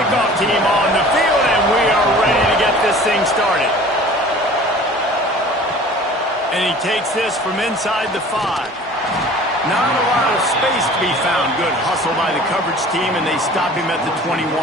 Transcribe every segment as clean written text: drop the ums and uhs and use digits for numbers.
kickoff team on the field, and we are ready to get this thing started. And he takes this from inside the 5. Not a lot of space to be found. Good hustle by the coverage team, and they stop him at the 21.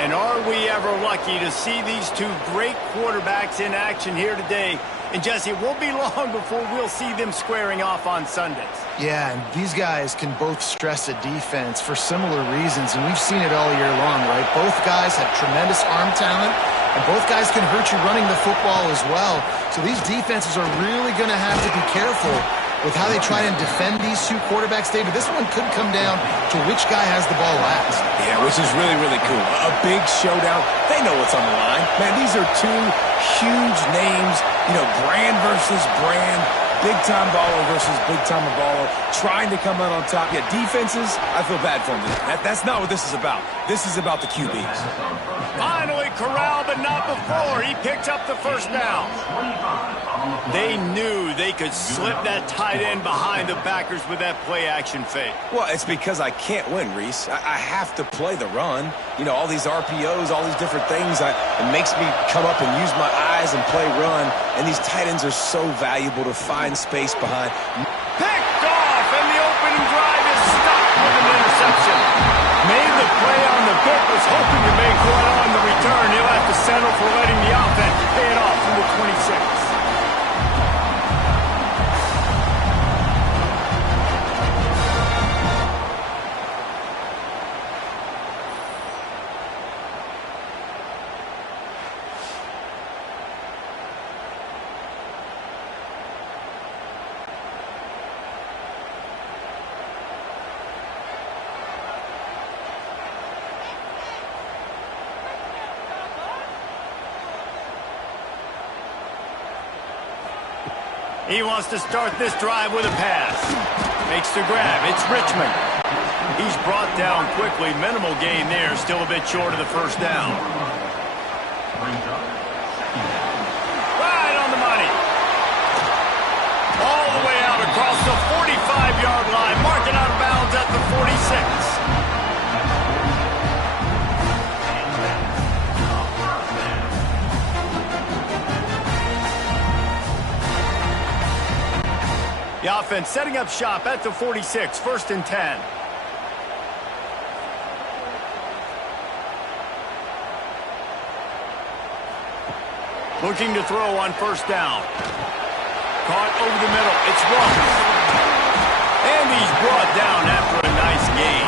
And are we ever lucky to see these two great quarterbacks in action here today? And Jesse, it won't be long before we'll see them squaring off on Sundays. Yeah, and these guys can both stress a defense for similar reasons, and we've seen it all year long, right? Both guys have tremendous arm talent, and both guys can hurt you running the football as well. So these defenses are really going to have to be careful with how they try and defend these two quarterbacks, David. This one could come down to which guy has the ball last. Yeah, which is really, really cool. A big showdown. They know what's on the line. Man, these are two huge names, you know, brand versus brand, big-time baller versus big-time baller, trying to come out on top. Yeah, defenses, I feel bad for them. That's not what this is about. This is about the QBs. Finally corralled, but not before. He picked up the first down. They knew they could slip that tight end behind the backers with that play-action fake. Well, it's because I can't win, Reese. I have to play the run. You know, all these RPOs, all these different things. It makes me come up and use my eyes and play run. And these tight ends are so valuable to find space behind. Picked off, and the opening drive is stopped with an interception. Made the play on the pick, was hoping to make one on the return. He'll have to settle for letting the offense pay it off from the 26. He wants to start this drive with a pass. Makes the grab. It's Richmond. He's brought down quickly. Minimal gain there. Still a bit short of the first down. Right on the money. All the way out across the 45-yard line. Marking out of bounds at the 46. The offense setting up shop at the 46, 1st and 10. Looking to throw on first down. Caught over the middle. It's Ross. And he's brought down after a nice gain.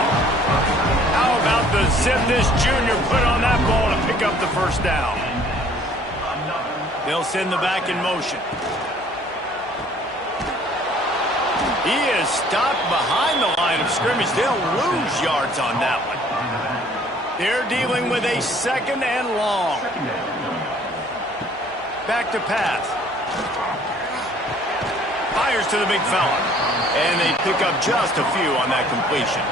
How about the zip this junior put on that ball to pick up the first down? They'll send the back in motion. He is stopped behind the line of scrimmage. They'll lose yards on that one. They're dealing with a 2nd and long. Back to pass. Fires to the big fella. And they pick up just a few on that completion.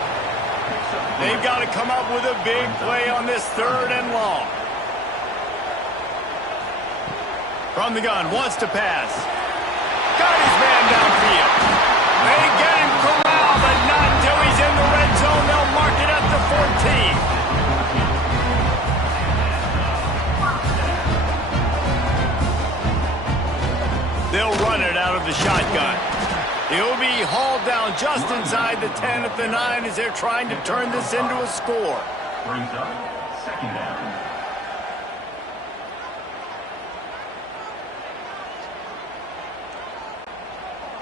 They've got to come up with a big play on this 3rd and long. From the gun, wants to pass. Got his man downfield. They get him corralled, but not until he's in the red zone. They'll mark it at the 14. They'll run it out of the shotgun. He'll be hauled down just inside the 10 at the 9 as they're trying to turn this into a score. Brings up 2nd down.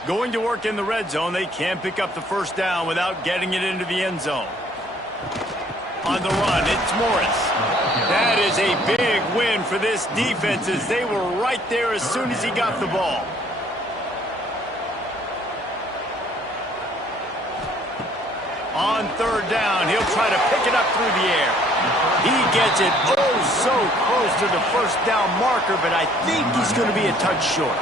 Going to work in the red zone. They can't pick up the first down without getting it into the end zone. On the run, it's Morris. That is a big win for this defense as they were right there as soon as he got the ball. On 3rd down, he'll try to pick it up through the air. He gets it oh so close to the first down marker, but I think he's going to be a touch short.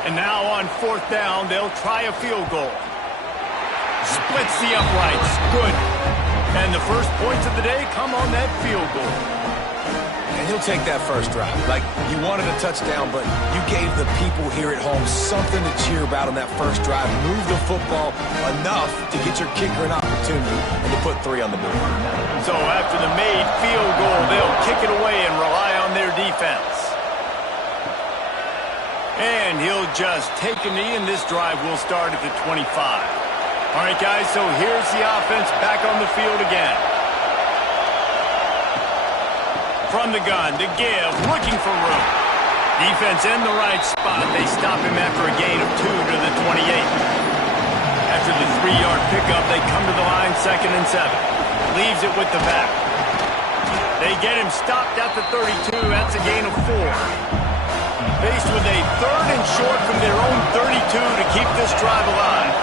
And now on 4th down, they'll try a field goal. Splits the uprights. Good. And the first points of the day come on that field goal. and he'll take that first drive. Like, you wanted a touchdown, but you gave the people here at home something to cheer about on that first drive. Move the football enough to get your kicker an opportunity and to put 3 on the board. So after the made field goal, they'll kick it away and rely on their defense. And he'll just take a knee, and this drive will start at the 25. All right, guys, so here's the offense back on the field again. From the gun, to give, looking for room. Defense in the right spot. They stop him after a gain of 2 to the 28. After the 3-yard pickup, they come to the line, 2nd and 7. Leaves it with the back. They get him stopped at the 32. That's a gain of 4. Faced with a 3rd and short from their own 32 to keep this drive alive.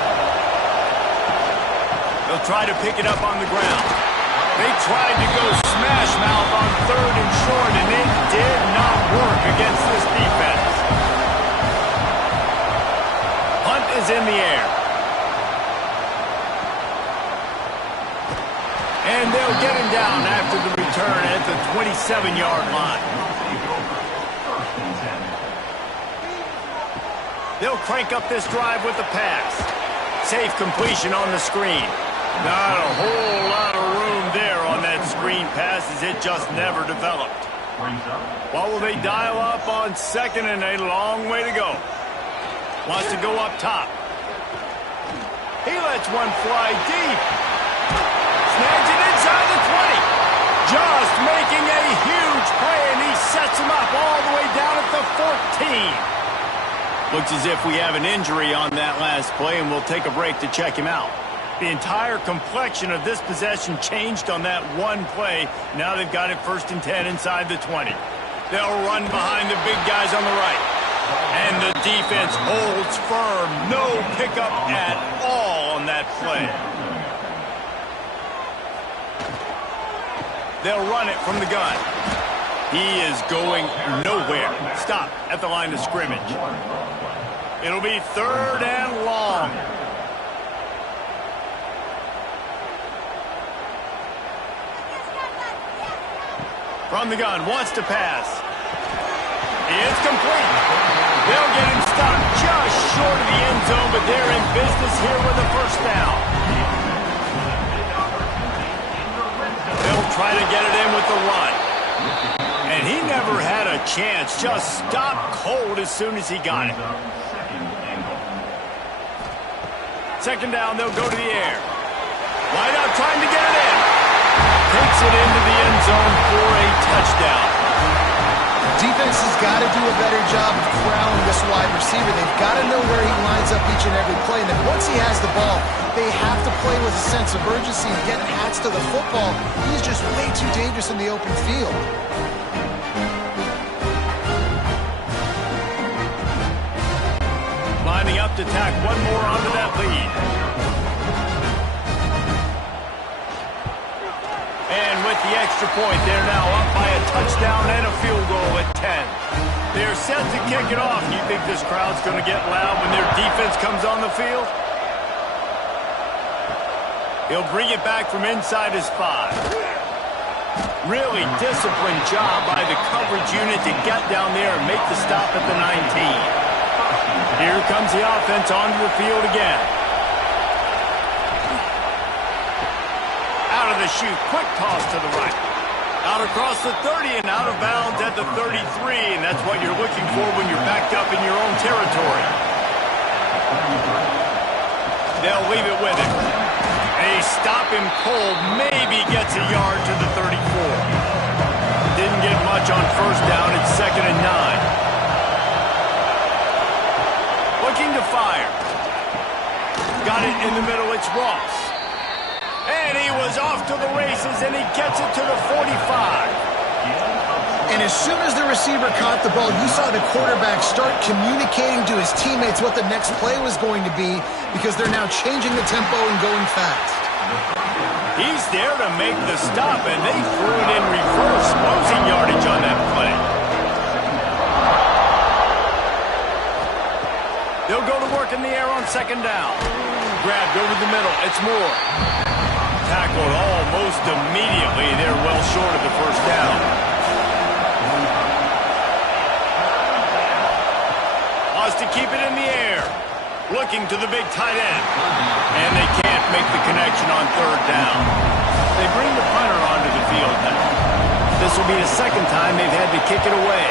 They'll try to pick it up on the ground. They tried to go smash mouth on 3rd and short, and it did not work against this defense. Hunt is in the air. And they'll get him down after the return at the 27-yard line. They'll crank up this drive with the pass. Safe completion on the screen. Not a whole lot of room there on that screen pass, as it just never developed. What will they dial up on 2nd and a long way to go? Wants to go up top. He lets one fly deep. Snags it inside the 20. Just making a huge play, and he sets him up all the way down at the 14. Looks as if we have an injury on that last play, and we'll take a break to check him out. The entire complexion of this possession changed on that one play. Now they've got it 1st and 10 inside the 20. They'll run behind the big guys on the right. And the defense holds firm. No pickup at all on that play. They'll run it from the gun. He is going nowhere. Stop at the line of scrimmage. It'll be 3rd and long. From the gun, wants to pass. It's complete. They'll get him stopped just short of the end zone, but they're in business here with a 1st down. They'll try to get it in with the run. And he never had a chance. Just stopped cold as soon as he got it. 2nd down, they'll go to the air. Wide out, trying to get it in. Takes it into the end zone for a touchdown. Defense has got to do a better job of corralling this wide receiver. They've got to know where he lines up each and every play. And then once he has the ball, they have to play with a sense of urgency and get hats to the football. He's just way too dangerous in the open field. Lining up to tack one more onto that lead. And with the extra point, they're now up by a touchdown and a field goal at 10. They're set to kick it off. You think this crowd's going to get loud when their defense comes on the field? He'll bring it back from inside his 5. Really disciplined job by the coverage unit to get down there and make the stop at the 19. Here comes the offense onto the field again. Out of the chute, quick toss to the right. Out across the 30 and out of bounds at the 33, and that's what you're looking for when you're backed up in your own territory. They'll leave it with him. They stop him cold, maybe gets a yard to the 34. Didn't get much on 1st down, it's 2nd and 9. Looking to fire. Got it in the middle, it's Ross. And he was off to the races, and he gets it to the 45. And as soon as the receiver caught the ball, you saw the quarterback start communicating to his teammates what the next play was going to be, because they're now changing the tempo and going fast. He's there to make the stop, and they threw it in reverse, losing yardage on that play. They'll go to work in the air on 2nd down. Grabbed over the middle. It's Moore. Tackled almost immediately. They're well short of the 1st down. Wants to keep it in the air. Looking to the big tight end. And they can't make the connection on third down. They bring the punter onto the field now. This will be the second time they've had to kick it away.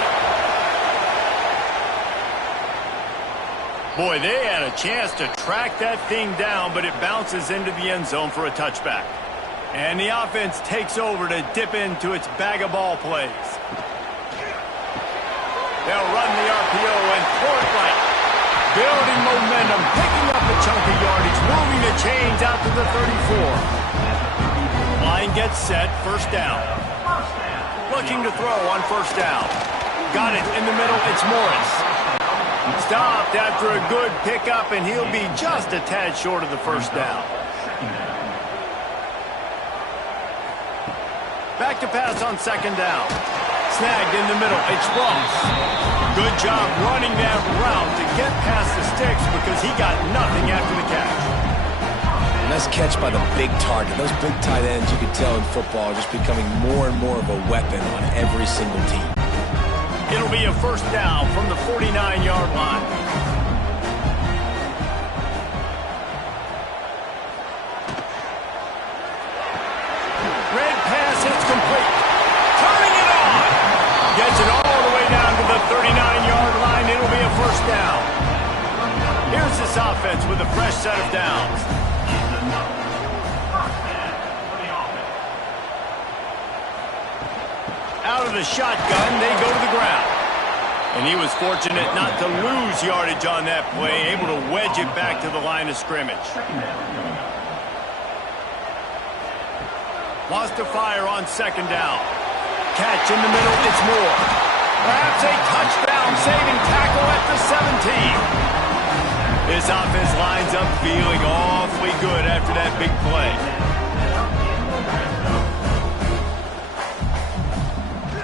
Boy, they had a chance to track that thing down, but it bounces into the end zone for a touchback. And the offense takes over to dip into its bag of ball plays. They'll run the RPO and throw it right. Building momentum, picking up a chunk of yardage, moving the chains out to the 34. Line gets set, first down. Looking to throw on first down. Got it in the middle, it's Morris. Stopped after a good pickup, and he'll be just a tad short of the first down. Back to pass on second down. Snagged in the middle, it's Ross. Good job running that route to get past the sticks because he got nothing after the catch. Nice catch by the big target. Those big tight ends, you can tell in football, are just becoming more and more of a weapon on every single team. It'll be a first down from the 49-yard line. Red pass hits complete. Turning it on. Gets it all the way down to the 39-yard line. It'll be a first down. Here's this offense with a fresh set of downs. Out of the shotgun, they go to the ground. And he was fortunate not to lose yardage on that play, able to wedge it back to the line of scrimmage. Wants to fire on second down. Catch in the middle, it's Moore. Perhaps a touchdown-saving tackle at the 17. This offense lines up feeling awfully good after that big play.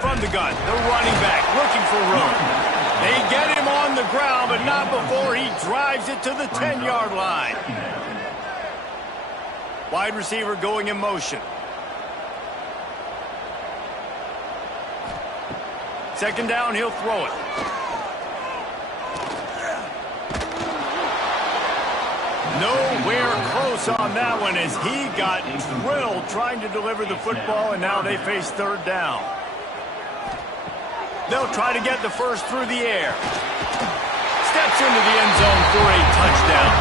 From the gun, the running back looking for room. They get him on the ground, but not before he drives it to the 10-yard line. Wide receiver going in motion. Second down, he'll throw it. Nowhere close on that one as he got drilled trying to deliver the football, and now they face third down. They'll try to get the first through the air. Steps into the end zone for a touchdown.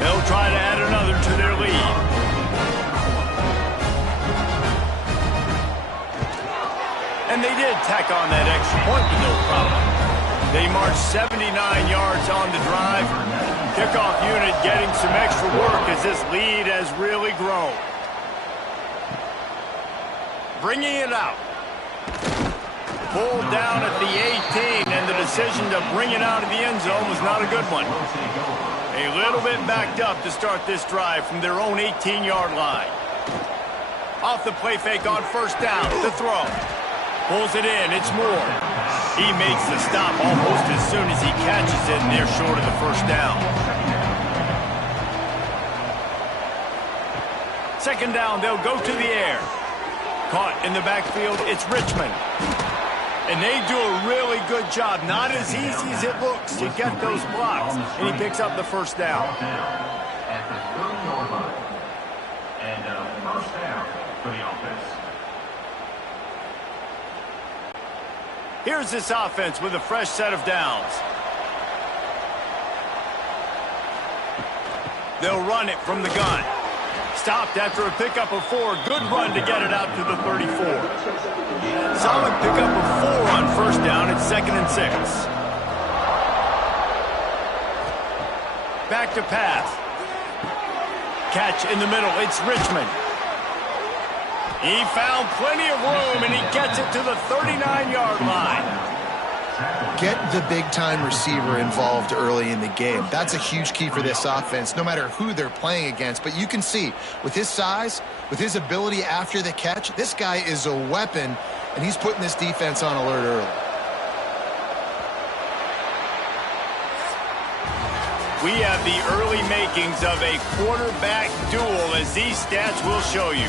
They'll try to add another to their lead. And they did tack on that extra point with no problem. They marched 79 yards on the drive. Kickoff unit getting some extra work as this lead has really grown. Bringing it out. Pulled down at the 18, and the decision to bring it out of the end zone was not a good one. A little bit backed up to start this drive from their own 18-yard line. Off the play fake on first down, the throw. Pulls it in, it's Moore. He makes the stop almost as soon as he catches it, and they're short of the first down. Second down, they'll go to the air. Caught in the backfield, it's Richmond. And they do a really good job, not as easy as it looks, to get those blocks. And he picks up the first down. At the 30-yard line. And first down for the offense. Here's this offense with a fresh set of downs. They'll run it from the gun. Stopped after a pickup of 4. Good run to get it out to the 34. Solid pickup of 4 on first down. It's 2nd and 6. Back to pass. Catch in the middle. It's Richmond. He found plenty of room, and he gets it to the 39-yard line. Get the big-time receiver involved early in the game. That's a huge key for this offense, no matter who they're playing against. But you can see, with his size, with his ability after the catch, this guy is a weapon, and he's putting this defense on alert early. We have the early makings of a quarterback duel, as these stats will show you.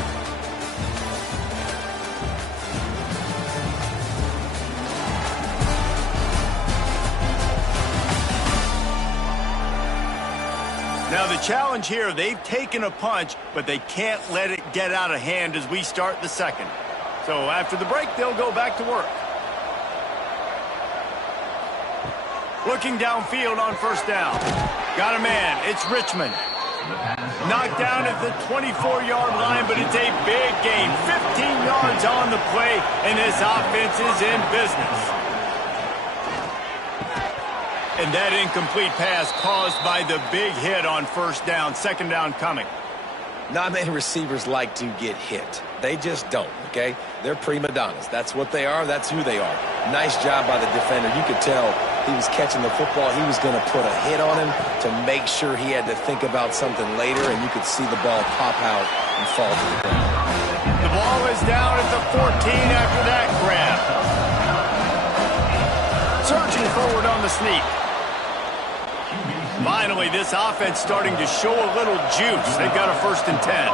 Now the challenge here, they've taken a punch, but they can't let it get out of hand as we start the second. So after the break, they'll go back to work. Looking downfield on first down. Got a man, it's Richmond. Knocked down at the 24-yard line, but it's a big gain. 15 yards on the play, and this offense is in business. And that incomplete pass caused by the big hit on first down. Second down coming. Not many receivers like to get hit. They just don't, okay? They're prima donnas. That's what they are. That's who they are. Nice job by the defender. You could tell he was catching the football. He was going to put a hit on him to make sure he had to think about something later, and you could see the ball pop out and fall to the ground. The ball is down at the 14 after that grab. Surging forward on the sneak. Finally, this offense starting to show a little juice. They've got a 1st and 10.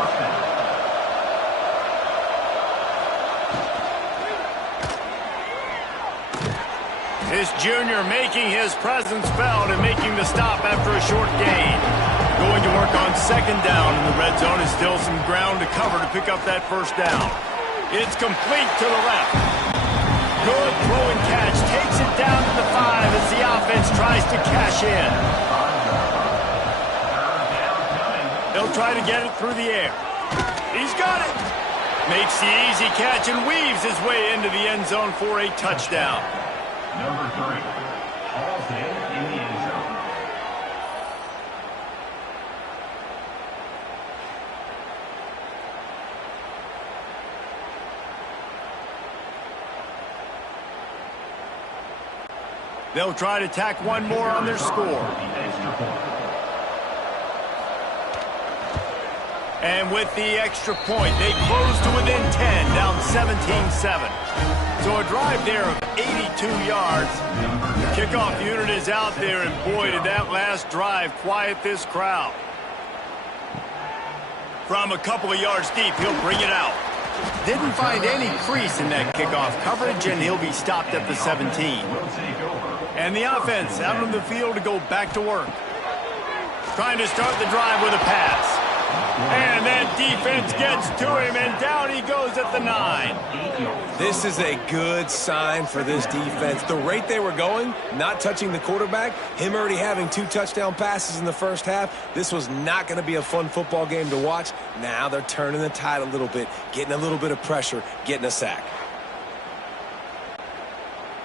This junior making his presence felt and making the stop after a short gain. Going to work on second down, and the red zone is still some ground to cover to pick up that first down. It's complete to the left. Good throw and catch. Takes it down to the 5 as the offense tries to cash in. They'll try to get it through the air. He's got it. Makes the easy catch and weaves his way into the end zone for a touchdown. Number 3, hauls in the end zone. They'll try to tack one more on their score. And with the extra point, they close to within 10, down 17-7. So a drive there of 82 yards. Kickoff unit is out there, and boy, did that last drive quiet this crowd. From a couple of yards deep, he'll bring it out. Didn't find any crease in that kickoff coverage, and he'll be stopped at the 17. And the offense out on the field to go back to work. Trying to start the drive with a pass. And that defense gets to him, and down he goes at the 9. This is a good sign for this defense. The rate they were going, not touching the quarterback, him already having 2 touchdown passes in the first half, this was not going to be a fun football game to watch. Now they're turning the tide a little bit, getting a little bit of pressure, getting a sack.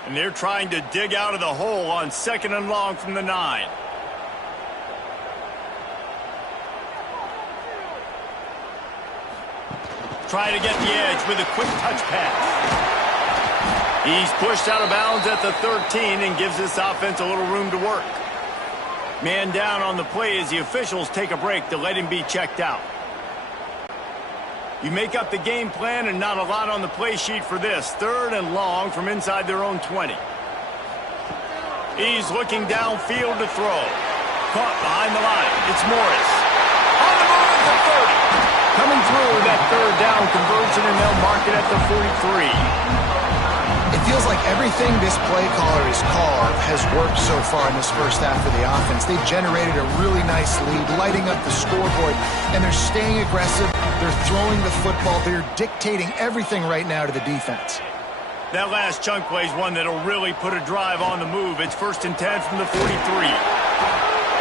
And they're trying to dig out of the hole on 2nd and long from the 9. Try to get the edge with a quick touch pass. He's pushed out of bounds at the 13 and gives this offense a little room to work. Man down on the play as the officials take a break to let him be checked out. You make up the game plan and not a lot on the play sheet for this. 3rd and long from inside their own 20. He's looking downfield to throw. Caught behind the line. It's Morris. On the move at the 30. Coming through that 3rd down conversion, and they'll mark it at the 43. It feels like everything this play caller has called has worked so far in this first half of the offense. They've generated a really nice lead, lighting up the scoreboard, and they're staying aggressive. They're throwing the football. They're dictating everything right now to the defense. That last chunk play is one that'll really put a drive on the move. It's 1st and 10 from the 43.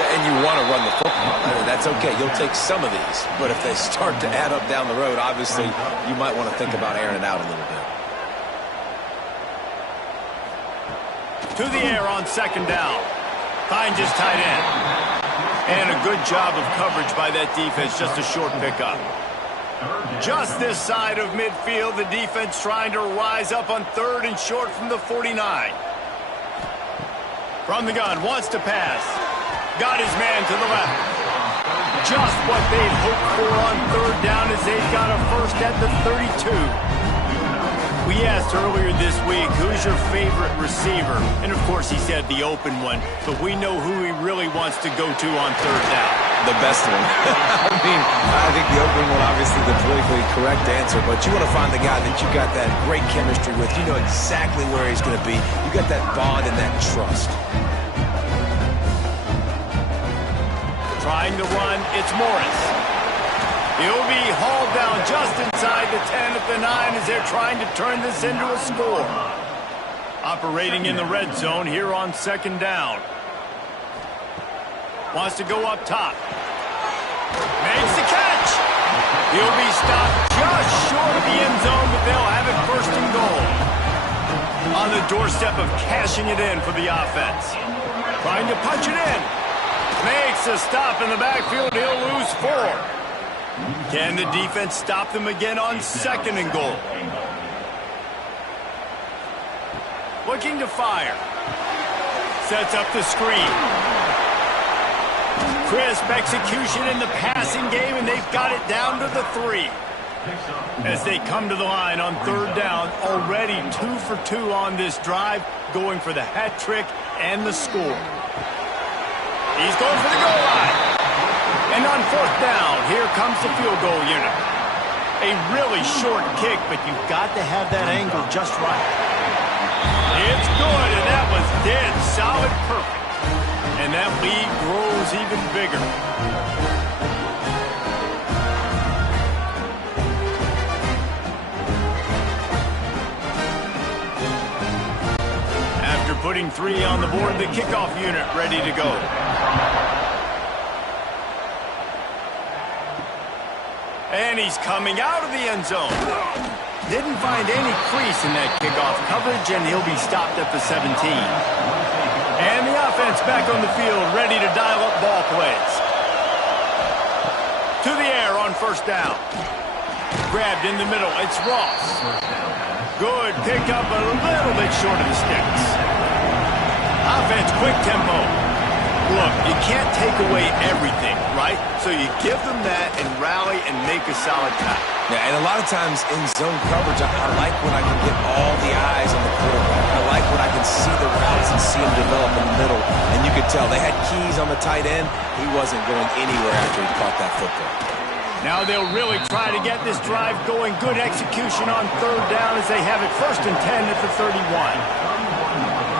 And you want to run the football. I mean, that's okay. You'll take some of these. But if they start to add up down the road, obviously, you might want to think about airing it out a little bit. To the air on 2nd down. Finds his tight end. And a good job of coverage by that defense. Just a short pickup. Just this side of midfield, the defense trying to rise up on 3rd and short from the 49. From the gun, wants to pass. Got his man to the left. Just what they'd hoped for on third down as they've got a first at the 32. We asked earlier this week, who's your favorite receiver? And of course he said the open one, but we know who he really wants to go to on third down. The best one. I think the opening one, obviously the politically correct answer, but you want to find the guy that you got that great chemistry with. You know exactly where he's going to be. You got that bond and that trust. Trying to run, it's Morris. He'll be hauled down just inside the 10 at the 9 as they're trying to turn this into a score. Operating in the red zone here on second down. Wants to go up top. Makes the catch. He'll be stopped just short of the end zone, but they'll have it first and goal. On the doorstep of cashing it in for the offense. Trying to punch it in. Makes a stop in the backfield. He'll lose 4. Can the defense stop them again on second and goal? Looking to fire. Sets up the screen. Crisp execution in the passing game, and they've got it down to the 3. As they come to the line on third down, already 2 for 2 on this drive, going for the hat trick and the score. He's going for the goal line. And on fourth down, here comes the field goal unit. A really short kick, but you've got to have that angle just right. It's good, and that was dead solid perfect. And that lead grows even bigger. After putting 3 on the board, the kickoff unit ready to go. And he's coming out of the end zone. Didn't find any crease in that kickoff coverage, and he'll be stopped at the 17. And the offense back on the field, ready to dial up ball plays. To the air on first down. Grabbed in the middle, it's Ross. Good pickup, a little bit short of the sticks. Offense, quick tempo. Look, you can't take away everything, right? So you give them that and rally and make a solid tackle. Yeah, and a lot of times in zone coverage, I like when I can get all the eyes on the quarterback. I like when I can see the routes and see them develop in the middle. And you could tell they had keys on the tight end. He wasn't going anywhere after he caught that football. Now they'll really try to get this drive going. Good execution on third down as they have it first and 10 at the 31.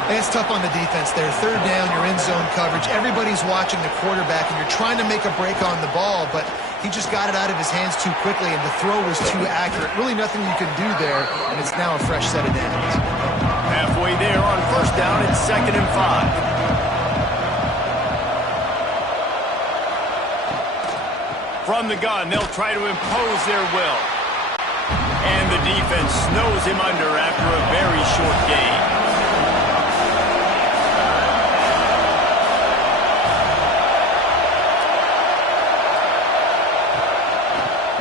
It's tough on the defense there. Third down, you're in zone coverage. Everybody's watching the quarterback, and you're trying to make a break on the ball, but he just got it out of his hands too quickly, and the throw was too accurate. Really nothing you can do there, and it's now a fresh set of downs. Halfway there on first down, it's 2nd and 5. From the gun, they'll try to impose their will. And the defense snows him under after a very short gain.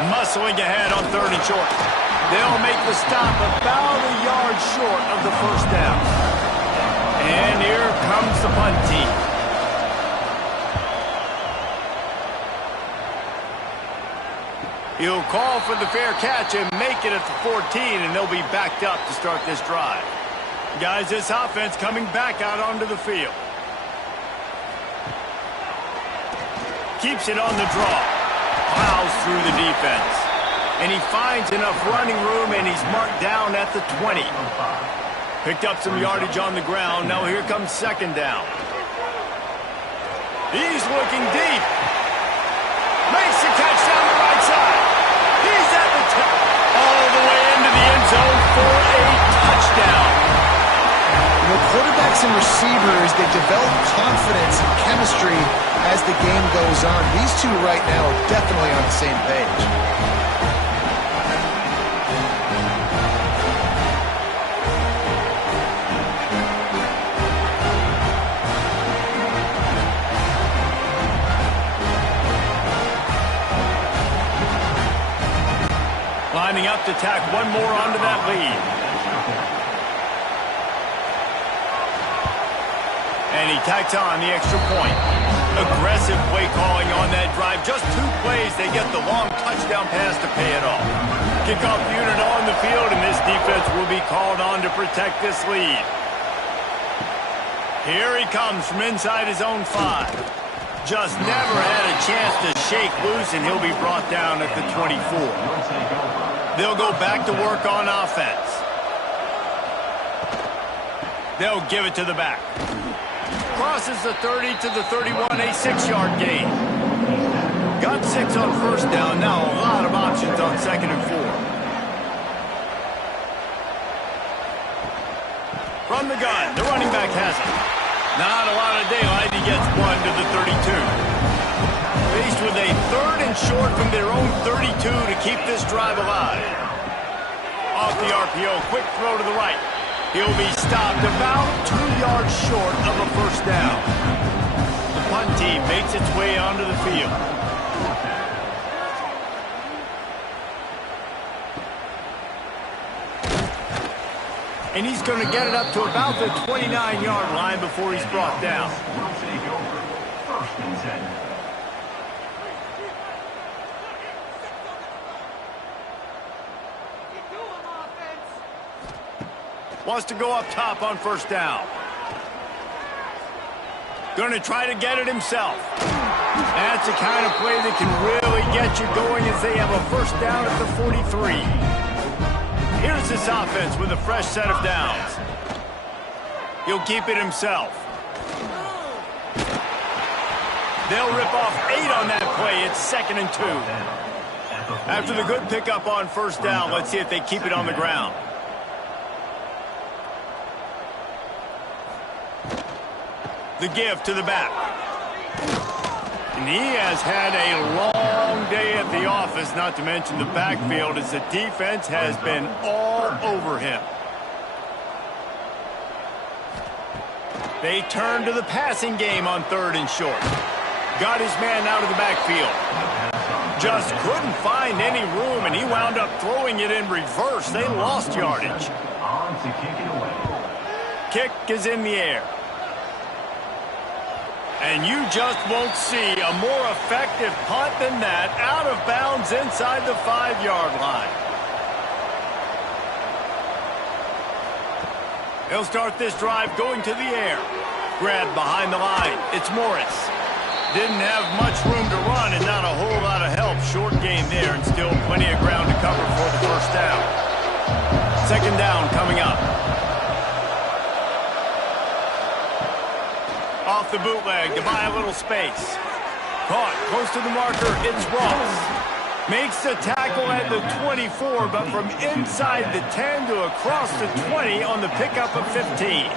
Muscling ahead on 3rd and short. They'll make the stop about a yard short of the first down. And here comes the punt team. He'll call for the fair catch and make it at the 14, and they'll be backed up to start this drive. Guys, this offense coming back out onto the field. Keeps it on the draw. Plows through the defense. And he finds enough running room, and he's marked down at the 20. Picked up some yardage on the ground. Now here comes 2nd down. He's looking deep. Makes the catch down the right side. He's at the top. All the way into the end zone for a touchdown. You know, quarterbacks and receivers, they develop confidence and chemistry as the game goes on. These two right now are definitely on the same page. Lining up to tack one more onto that lead. And he tacks on the extra point. Aggressive play calling on that drive. Just 2 plays, they get the long touchdown pass to pay it off. Kickoff unit on the field, and this defense will be called on to protect this lead. Here he comes from inside his own 5. Just never had a chance to shake loose, and he'll be brought down at the 24. They'll go back to work on offense. They'll give it to the back. Crosses the 30 to the 31, a 6-yard gain. Got 6 on first down. Now a lot of options on 2nd and 4. From the gun, the running back has it. Not a lot of daylight. He gets 1 to the 32. Faced with a 3rd and short from their own 32 to keep this drive alive. Off the RPO, quick throw to the right. He'll be stopped about 2 yards short of a first down. The punt team makes its way onto the field. And he's going to get it up to about the 29-yard line before he's brought down. First and 10. Wants to go up top on first down. Going to try to get it himself. That's the kind of play that can really get you going as they have a first down at the 43. Here's this offense with a fresh set of downs. He'll keep it himself. They'll rip off 8 on that play. It's 2nd and 2. After the good pickup on first down, let's see if they keep it on the ground. The give to the back. And he has had a long day at the office, not to mention the backfield, as the defense has been all over him. They turn to the passing game on 3rd and short. Got his man out of the backfield. Just couldn't find any room, and he wound up throwing it in reverse. They lost yardage. On to kick it away. Kick is in the air. And you just won't see a more effective punt than that, out of bounds inside the 5-yard line. He'll start this drive going to the air. Grab behind the line. It's Morris. Didn't have much room to run and not a whole lot of help. Short game there and still plenty of ground to cover for the first down. 2nd down coming up. Off the bootleg to buy a little space. Caught close to the marker. It's Ross. Makes the tackle at the 24, but from inside the 10 to across the 20 on the pickup of 15. And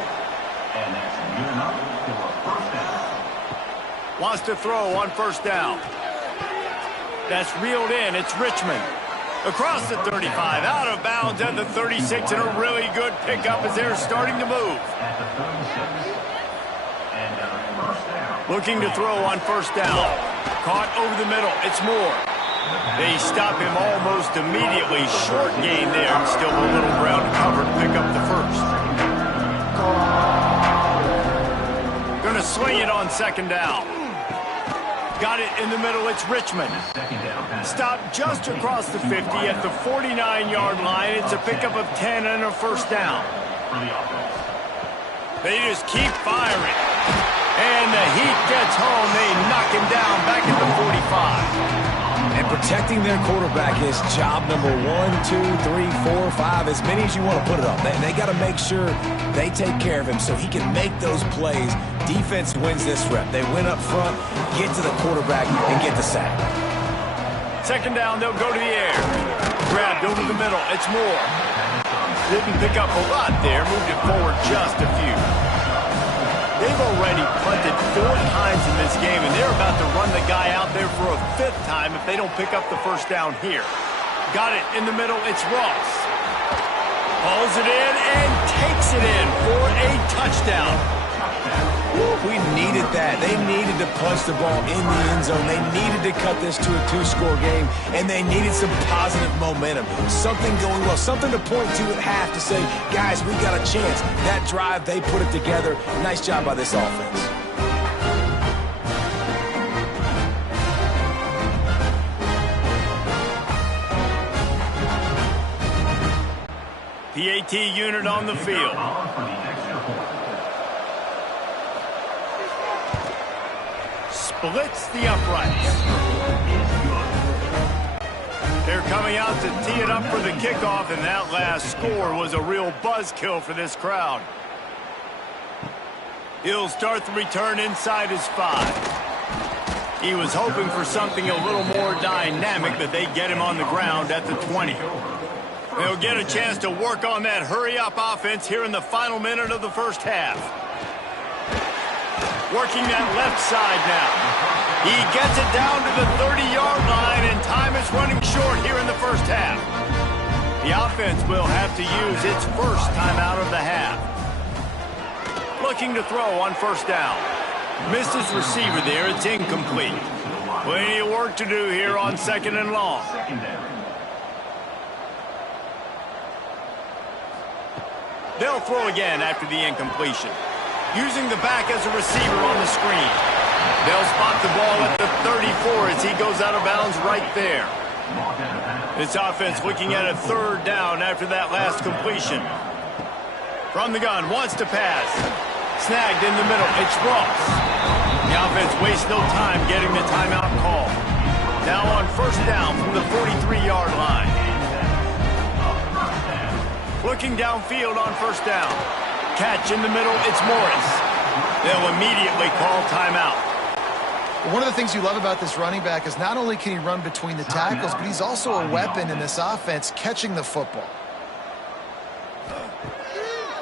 that's good enough for a first down. Wants to throw on first down. That's reeled in. It's Richmond. Across the 35, out of bounds at the 36, and a really good pickup as they're starting to move. At the 36. Looking to throw on first down. Caught over the middle. It's Moore. They stop him almost immediately. Short gain there and still a little ground to cover to pick up the first. Going to swing it on 2nd down. Got it in the middle. It's Richmond. Stopped just across the 50 at the 49-yard line. It's a pickup of 10 and a first down. They just keep firing. And the heat gets home. They knock him down back at the 45. And protecting their quarterback is job number 1, 2, 3, 4, 5, as many as you want to put it on. They got to make sure they take care of him so he can make those plays. Defense wins this rep. They win up front, get to the quarterback, and get the sack. 2nd down, they'll go to the air. Grabbed over the middle. It's Moore. Didn't pick up a lot there. Moved it forward just a few. They've already punted 4 times in this game, and they're about to run the guy out there for a 5th time if they don't pick up the first down here. Got it in the middle. It's Ross. Pulls it in and takes it in for a touchdown. We need needed that. They needed to punch the ball in the end zone. They needed to cut this to a 2-score game, and they needed some positive momentum. Something going well, something to point to at half to say, guys, we got a chance. That drive, they put it together. Nice job by this offense. PAT unit on the field. Splits the uprights. They're coming out to tee it up for the kickoff, and that last score was a real buzzkill for this crowd. He'll start the return inside his 5. He was hoping for something a little more dynamic, but they get him on the ground at the 20. They'll get a chance to work on that hurry-up offense here in the final minute of the first half. Working that left side now. He gets it down to the 30-yard line, and time is running short here in the first half. The offense will have to use its first timeout of the half. Looking to throw on first down. Missed his receiver there. It's incomplete. Plenty of work to do here on 2nd and long. They'll throw again after the incompletion. Using the back as a receiver on the screen. They'll spot the ball at the 34 as he goes out of bounds right there. This offense looking at a 3rd down after that last completion. From the gun, wants to pass. Snagged in the middle, it's Ross. The offense wastes no time getting the timeout call. Now on first down from the 43-yard line. Looking downfield on first down. Catch in the middle, it's Morris. They'll immediately call timeout. One of the things you love about this running back is not only can he run between the tackles, but he's also a weapon in this offense catching the football.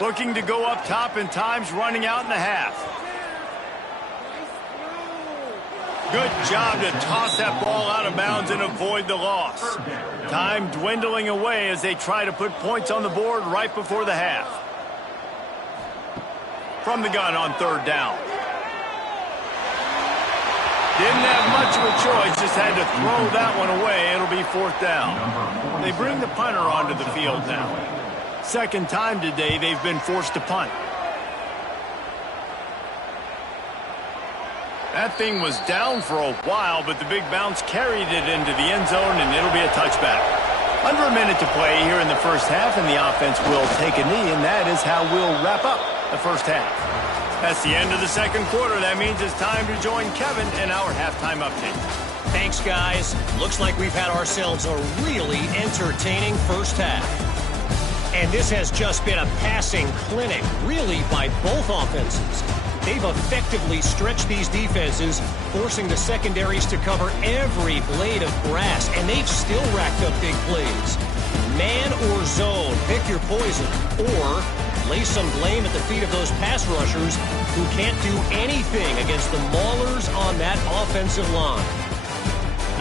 Looking to go up top and time's running out in the half. Good job to toss that ball out of bounds and avoid the loss. Time dwindling away as they try to put points on the board right before the half. From the gun on 3rd down. Didn't have much of a choice, just had to throw that one away. It'll be 4th down. They bring the punter onto the field now. 2nd time today they've been forced to punt. That thing was down for a while, but the big bounce carried it into the end zone, and it'll be a touchback. Under a minute to play here in the first half, and the offense will take a knee, and that is how we'll wrap up the first half. That's the end of the 2nd quarter. That means it's time to join Kevin in our halftime update. Thanks, guys. Looks like we've had ourselves a really entertaining first half. And this has just been a passing clinic, really, by both offenses. They've effectively stretched these defenses, forcing the secondaries to cover every blade of grass, and they've still racked up big plays. Man or zone, pick your poison, or lay some blame at the feet of those pass rushers who can't do anything against the maulers on that offensive line.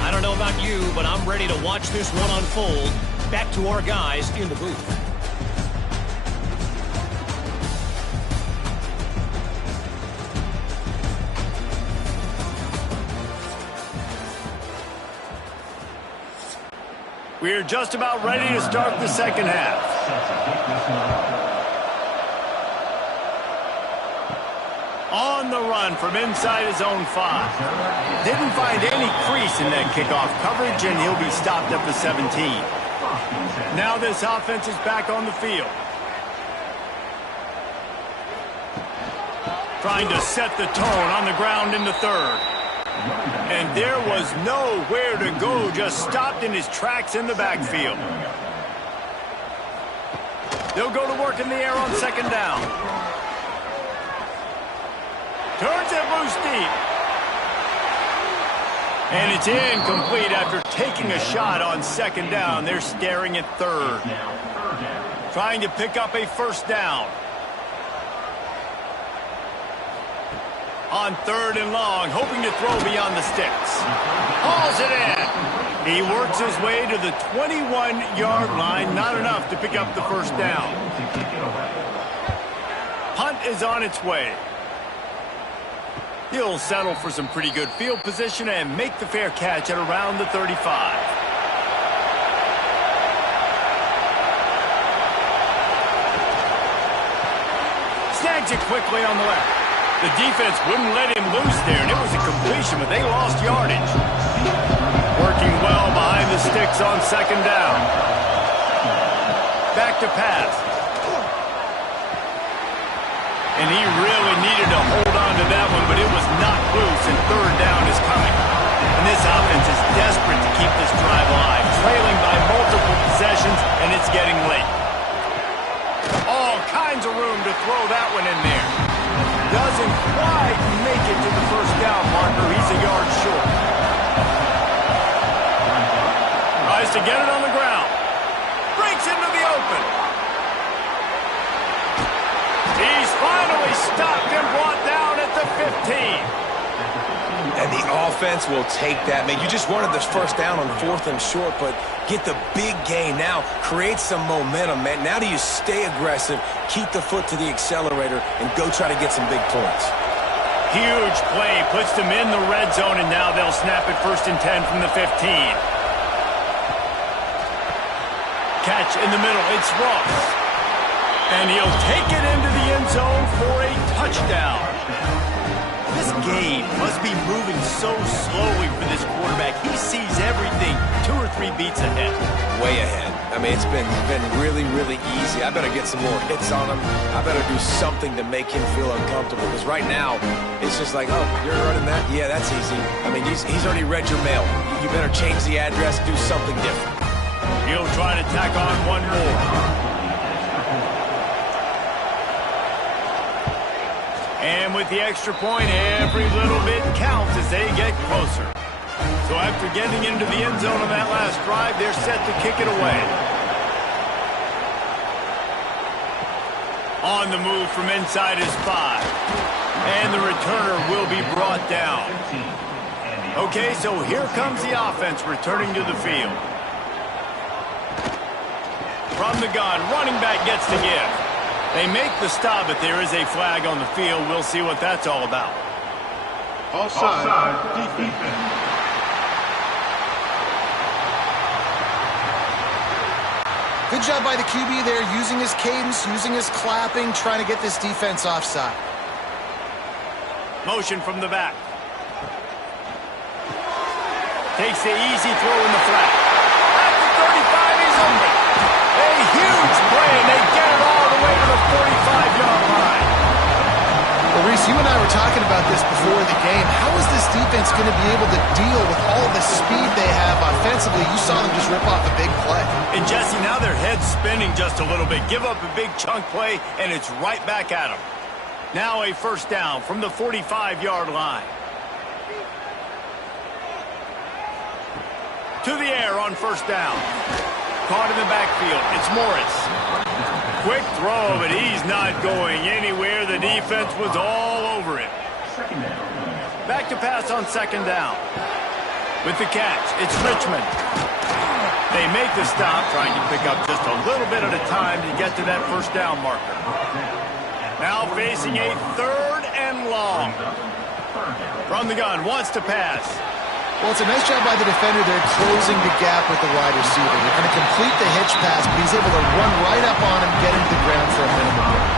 I don't know about you, but I'm ready to watch this one unfold. Back to our guys in the booth. We're just about ready to start the second half. On the run from inside his own 5. Didn't find any crease in that kickoff coverage, and he'll be stopped at the 17. Now this offense is back on the field. Trying to set the tone on the ground in the 3rd. And there was nowhere to go, just stopped in his tracks in the backfield. They'll go to work in the air on 2nd down. Turns it loose deep. And it's incomplete after taking a shot on 2nd down. They're staring at 3rd. Trying to pick up a first down. On 3rd and long, hoping to throw beyond the sticks. Hauls it in. He works his way to the 21-yard line. Not enough to pick up the first down. Punt is on its way. He'll settle for some pretty good field position and make the fair catch at around the 35. Snags it quickly on the left. The defense wouldn't let him loose there, and it was a completion, but they lost yardage. Working well behind the sticks on second down. Back to pass. And he really needed to hold on to that one, but it was knocked loose, and third down is coming. And this offense is desperate to keep this drive alive, trailing by multiple possessions, and it's getting late. All kinds of room to throw that one in there. Doesn't quite make it to the first down marker. He's a yard short. Tries to get it on the ground. Breaks into the open. He's finally stopped and brought down at the 15. And the offense will take that. Man, you just wanted this first down on 4th and short, but get the big gain now. Create some momentum, man. Now do you stay aggressive, keep the foot to the accelerator, and go try to get some big points. Huge play. Puts them in the red zone, and now they'll snap it 1st and 10 from the 15. Catch in the middle. It's Ross. And he'll take it into the end zone for a touchdown. This game must be moving so slowly for this quarterback. He sees everything 2 or 3 beats ahead. Way ahead. I mean, it's been really, really easy. I better get some more hits on him. I better do something to make him feel uncomfortable. Because right now, it's just like, oh, you're running that? Yeah, that's easy. I mean, he's already read your mail. You better change the address, do something different. He'll try to tack on one more. And with the extra point, every little bit counts as they get closer. So after getting into the end zone on that last drive, they're set to kick it away. On the move from inside his 5. And the returner will be brought down. Okay, so here comes the offense returning to the field. From the gun, running back gets the give. They make the stop, but there is a flag on the field. We'll see what that's all about. Offside, defense. Good job by the QB there, using his cadence, using his clapping, trying to get this defense offside. Motion from the back. Takes the easy throw in the flat. At the 35, he's open. A huge play, and they get it all the way to the 45-yard line. Well, Reese, you and I were talking about this before the game. How is this defense going to be able to deal with all the speed they have offensively? You saw them just rip off a big play. And, Jesse, now their head's spinning just a little bit. Give up a big chunk play, and it's right back at them. Now a first down from the 45-yard line. To the air on first down. Caught in the backfield. It's Morris. Quick throw, but he's not going anywhere. The defense was all over him. Back to pass on second down. With the catch, it's Richmond. They make the stop, trying to pick up just a little bit at a time to get to that first down marker. Now facing a 3rd and long. From the gun, wants to pass. Well, it's a nice job by the defender there, closing the gap with the wide receiver. They're going to complete the hitch pass, but he's able to run right up on him, get him to the ground for a minimum yard.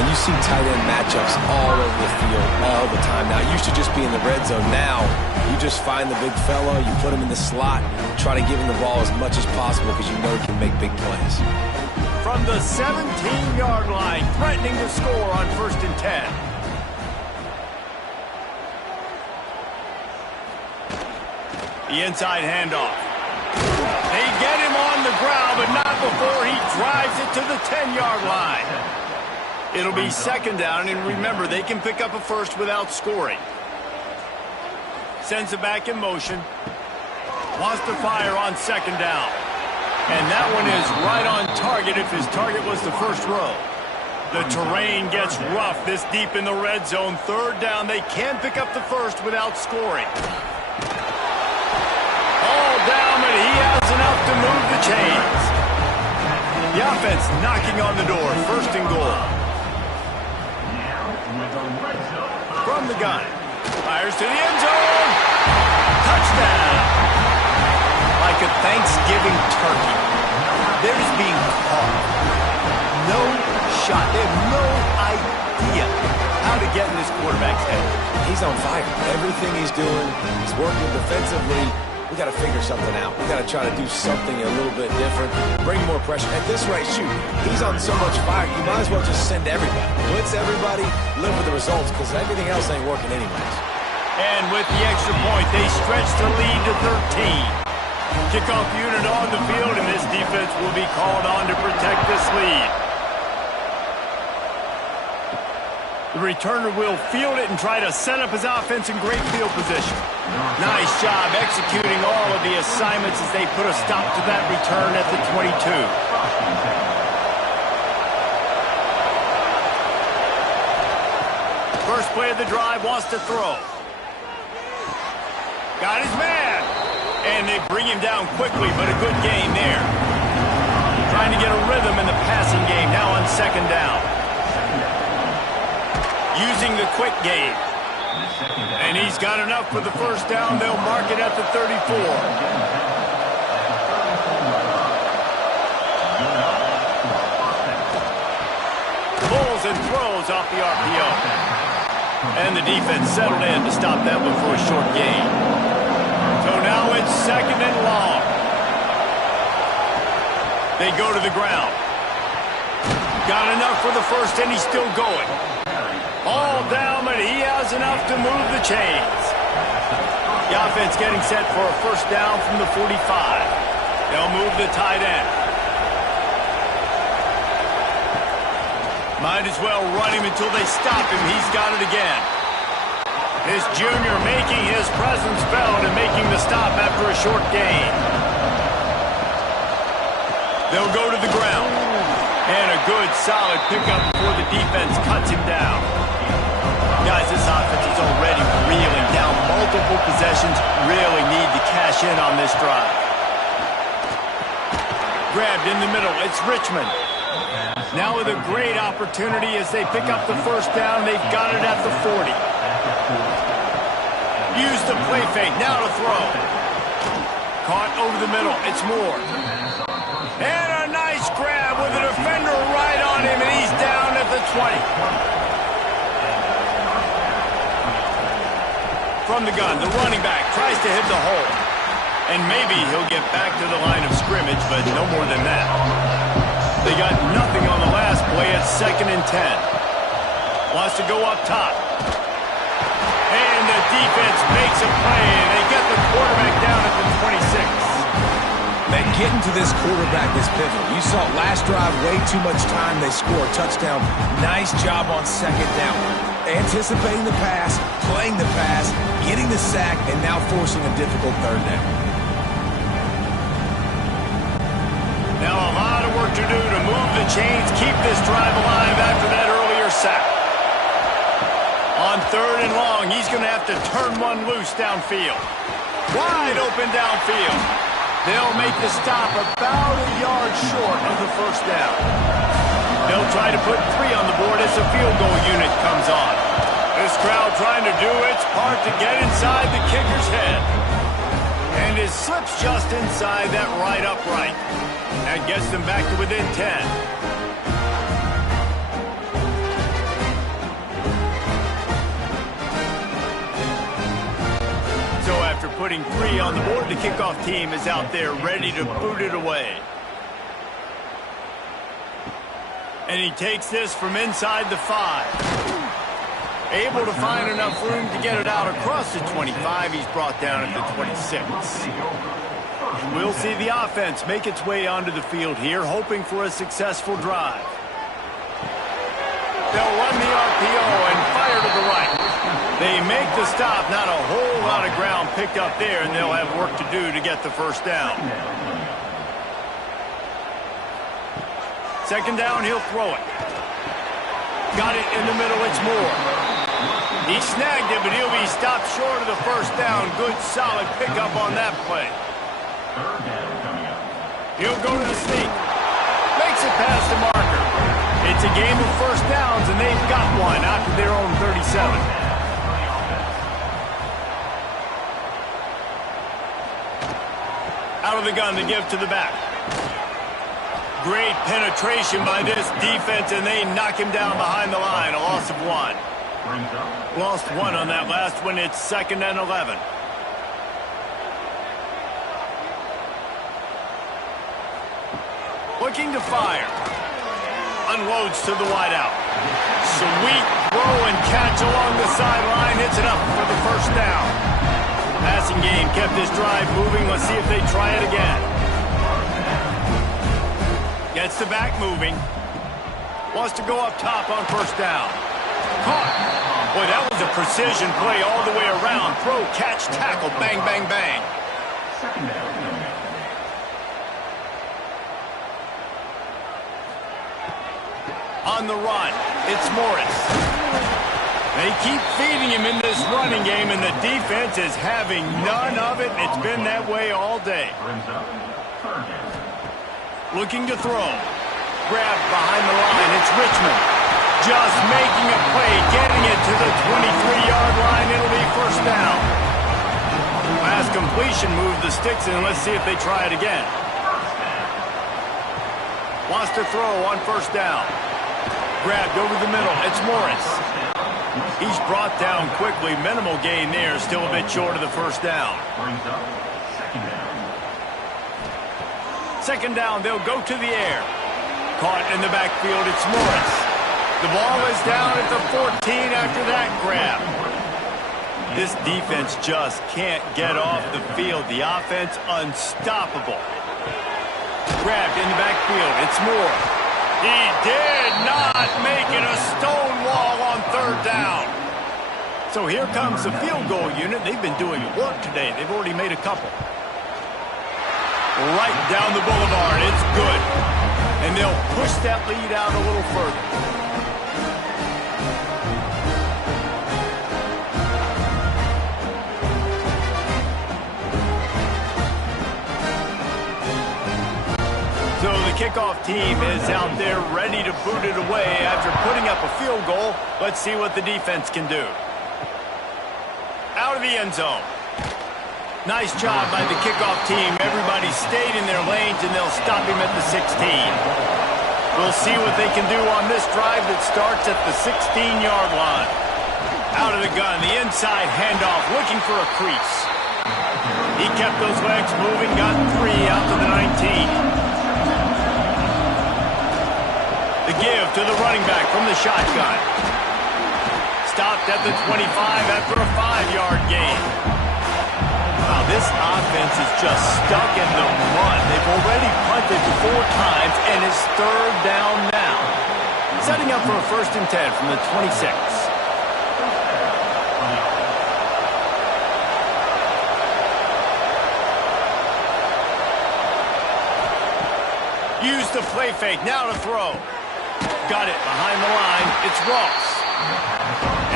And you see tight end matchups all over the field all the time. Now, it used to just be in the red zone. Now, you just find the big fella, you put him in the slot, try to give him the ball as much as possible because you know he can make big plays. From the 17-yard line, threatening to score on 1st and 10. The inside handoff. They get him on the ground, but not before he drives it to the 10-yard line. It'll be second down, and remember, they can pick up a first without scoring. Sends it back in motion. Wants to fire on second down. And that one is right on target if his target was the first row. The terrain gets rough this deep in the red zone. 3rd down, they can pick up the first without scoring. Down, but he has enough to move the chains. The offense knocking on the door. 1st and goal. From From the gun. Fires to the end zone. Touchdown. Like a Thanksgiving turkey. They're just being caught. No shot. They have no idea how to get in this quarterback's head. He's on fire. Everything he's doing, he's working defensively. We got to figure something out. We got to try to do something a little bit different, bring more pressure. At this rate, shoot, he's on so much fire, you might as well just send everybody. Blitz everybody, live with the results, because everything else ain't working anyways. And with the extra point, they stretch the lead to 13. Kickoff unit on the field, and this defense will be called on to protect this lead. The returner will field it and try to set up his offense in great field position. Nice job executing all of the assignments as they put a stop to that return at the 22. First play of the drive, wants to throw. Got his man. And they bring him down quickly, but a good game there. Trying to get a rhythm in the passing game, now on second down. Using the quick game. And he's got enough for the first down. They'll mark it at the 34. Pulls and throws off the RPO. And the defense settled in to stop that one for a short gain. So now it's second and long. They go to the ground. Got enough for the first, and he's still going. All down, but he has enough to move the chains. The offense getting set for a first down from the 45. They'll move the tight end. Might as well run him until they stop him. He's got it again. This junior making his presence felt and making the stop after a short gain. They'll go to the ground. And a good, solid pickup before the defense cuts him down. Guys, this offense is already reeling down multiple possessions. Really need to cash in on this drive. Grabbed in the middle. It's Richmond. Now with a great opportunity as they pick up the first down. They've got it at the 40. Use the play fake. Now to throw. Caught over the middle. It's Moore. And a nice grab with a defender right on him, and he's down at the 20. From the gun, the running back tries to hit the hole. And maybe he'll get back to the line of scrimmage, but no more than that. They got nothing on the last play at second and 10. Wants to go up top. And the defense makes a play, and they get the quarterback down at the 26. Man, getting to this quarterback is pivotal. You saw last drive, way too much time. They score a touchdown. Nice job on second down. Anticipating the pass, playing the pass, getting the sack, and now forcing a difficult third down. Now a lot of work to do to move the chains, keep this drive alive after that earlier sack. On third and long, he's going to have to turn one loose downfield. Wide open downfield. They'll make the stop about a yard short of the first down. They'll try to put 3 on the board as the field goal unit comes on. This crowd trying to do its part to get inside the kicker's head. And it slips just inside that right upright. That gets them back to within 10. So after putting 3 on the board, the kickoff team is out there ready to boot it away. And he takes this from inside the 5. Able to find enough room to get it out across the 25. He's brought down at the 26. We'll see the offense make its way onto the field here, hoping for a successful drive. They'll run the RPO and fire to the right. They make the stop, not a whole lot of ground picked up there, and they'll have work to do to get the first down. Second down, he'll throw it. Got it in the middle, it's Moore. He snagged it, but he'll be stopped short of the first down. Good, solid pickup on that play. He'll go to the sneak. Makes it past the marker. It's a game of first downs, and they've got one out to their own 37. of the gun to give to the back. Great penetration by this defense, and they knock him down behind the line. A loss of 1. Lost 1 on that last one. It's 2nd and 11. Looking to fire. Unloads to the wideout. Sweet throw and catch along the sideline. Hits it up for the first down. Passing game kept this drive moving. Let's see if they try it again. Gets the back moving. Wants to go up top on first down. Caught. Boy, that was a precision play all the way around. Throw, catch, tackle. Bang, bang, bang. On the run, it's Morris. They keep feeding him in this running game, and the defense is having none of it. It's been that way all day. Looking to throw. Grabbed behind the line. It's Richmond. Just making a play, getting it to the 23-yard line. It'll be first down. Last completion moved the sticks in. Let's see if they try it again. Wants to throw on first down. Grabbed over the middle. It's Morris. He's brought down quickly. Minimal gain there. Still a bit short of the first down. Second down. They'll go to the air. Caught in the backfield. It's Morris. The ball is down at the 14 after that grab. This defense just can't get off the field. The offense unstoppable. Grabbed in the backfield. It's Moore. He did not make it a stone wall on third down. So here comes the field goal unit. They've been doing work today. They've already made a couple. Right down the boulevard. It's good. And they'll push that lead out a little further. So the kickoff team is out there ready to boot it away after putting up a field goal. Let's see what the defense can do. Out of the end zone. Nice job by the kickoff team. Everybody stayed in their lanes, and they'll stop him at the 16. We'll see what they can do on this drive that starts at the 16-yard line. Out of the gun, the inside handoff, looking for a crease. He kept those legs moving, got 3 out to the 19. The give to the running back from the shotgun. Stopped at the 25 after a 5-yard gain. Wow, this offense is just stuck in the mud. They've already punted 4 times, and it's third down now. Setting up for a 1st and 10 from the 26. Use the play fake, now to throw. Got it behind the line. It's Ross.